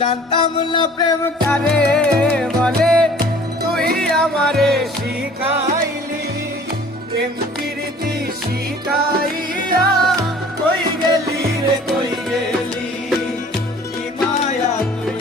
জানতাম না প্রেম কারে বলে, তুই আমারে শিখাইলি প্রেম প্রীতি শিখাইয়া। কই গেলি রে কই গেলি, কি মায়া তুই